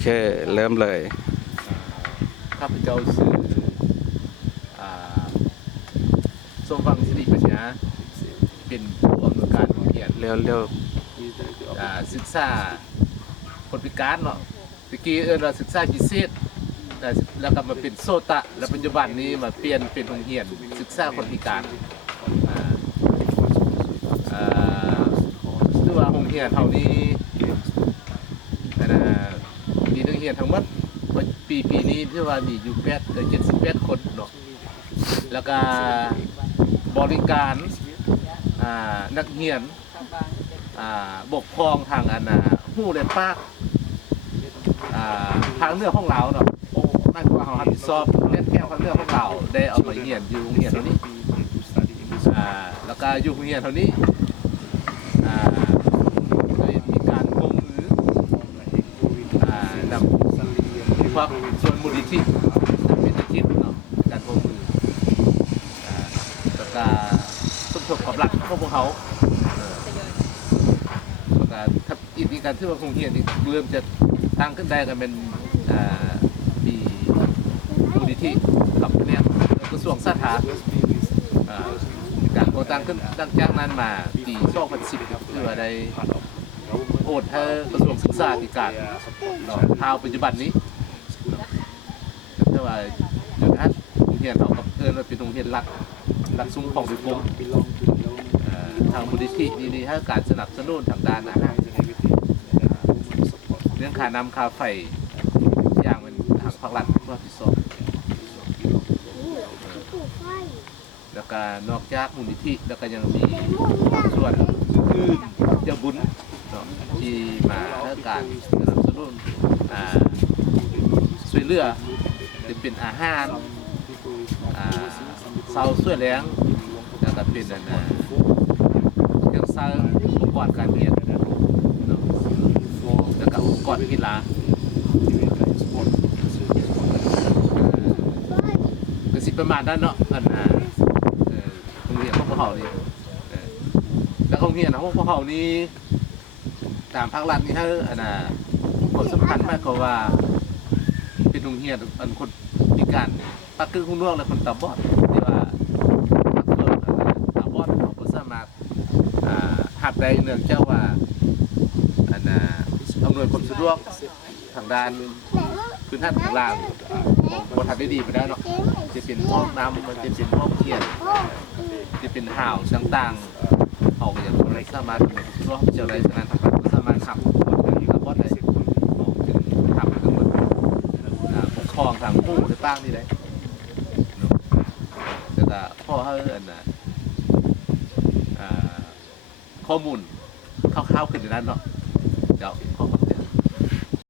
เคเริ่มเลยข้าพเจ้าชื่อสมหวังสิริปัญญาเป็นผู้อำนวยการโรงเรียนเร็วเร็วศึกษาคนพิการเนาะตะกี้เราศึกษาพิเศษแล้วก็มาเป็นโซตะแล้วปัจจุบันนี้มาเปลี่ยนเป็นโรงเรียนศึกษาคนพิการคือว่าโรงเรียนเท่านี้มีนักเรียนทั้งหมดปีนี้ที่ว่ามีอยู่78 คนเนาะแล้วก็บริการนักเรียนบกครองทางหู้และปากทางเรื่องของเราเนาะนั่นคือว่าเรารับผิดชอบเล่นแก้วทางเรื่องของเราได้เอามาเรียนอยู่โรงเรียนเท่านี้แล้วก็อยู่โรงเรียนเท่านี้มีการลงมือนำความส่วนมูลนิธิเป็นอาชีพเนาะการลงมือแล้วก็สมทบกับหลักของพวกเขาแล้วก็ถ้าอีกมีการที่ว่าโรงเรียนนี้เริ่มจะตั้งขึ้นได้กันเป็นปีมูลนิธิกับเนี่ยกระทรวงสาธารณสุขการก่อตั้งขึ้นตั้งจากนั้นมาปี2010คือว่าได้โอนให้กระทรวงศึกษาธิการทาวปัจจุบันนี้แต่ว่าอย่างนั้นโรงเรียนเขาก็เอิ้นว่าเป็นโรงเรียนหลักซุ้มของโดยกรมทางมูลนิธินี่ให้การสนับสนุนทางด้านอาหารเรื่องค่าน้ำค่าไฟอย่างเป็นทางภาครัฐรับผิดชอบแล้วก็นอกจากมูลนิธิแล้วก็ยังมีส่วนอื่นเจ้าบุญที่มาให้การสนับสนุนช่วยเหลือจะเป็นอาหารเสาช่วยแรงแล้วก็เป็นเครื่องสร้างอุปกรณ์การเรียนแล้วก็อุปกรณ์กีฬาก็สิประมาณนั้นเนาะโรงเรียนพวกเขานี่แล้วโรงเรียนของพวกเขานี่ตามภาครัฐนี่ให้คนสำคัญมากกว่าเป็นโรงเรียนคนพิการปักกึ่งข้างนอกและคนตาบอดที่ว่าตาบอดเขาก็สามารถหับได้เนื่องจากว่าอำนวยความสะดวกทางด้านพื้นฐานของล่างบนทัดได้ดีไปแล้วเนาะจะเป็นห้องน้ำมันจะเป็นห้องเทียนจะเป็นห่าวต่างๆเขาอย่างคนไรสามารถร่วมเจ้าไรฉะนั้นทางการก็สามารถขับคนที่ตาบอดได้จึงขับทั้งหมดปกครองทางผู้หรือป้างนี่ได้แต่ก็พ่อให้ข้อมูลคร่าวๆขึ้นในนั้นเนาะเดี๋ยวขอ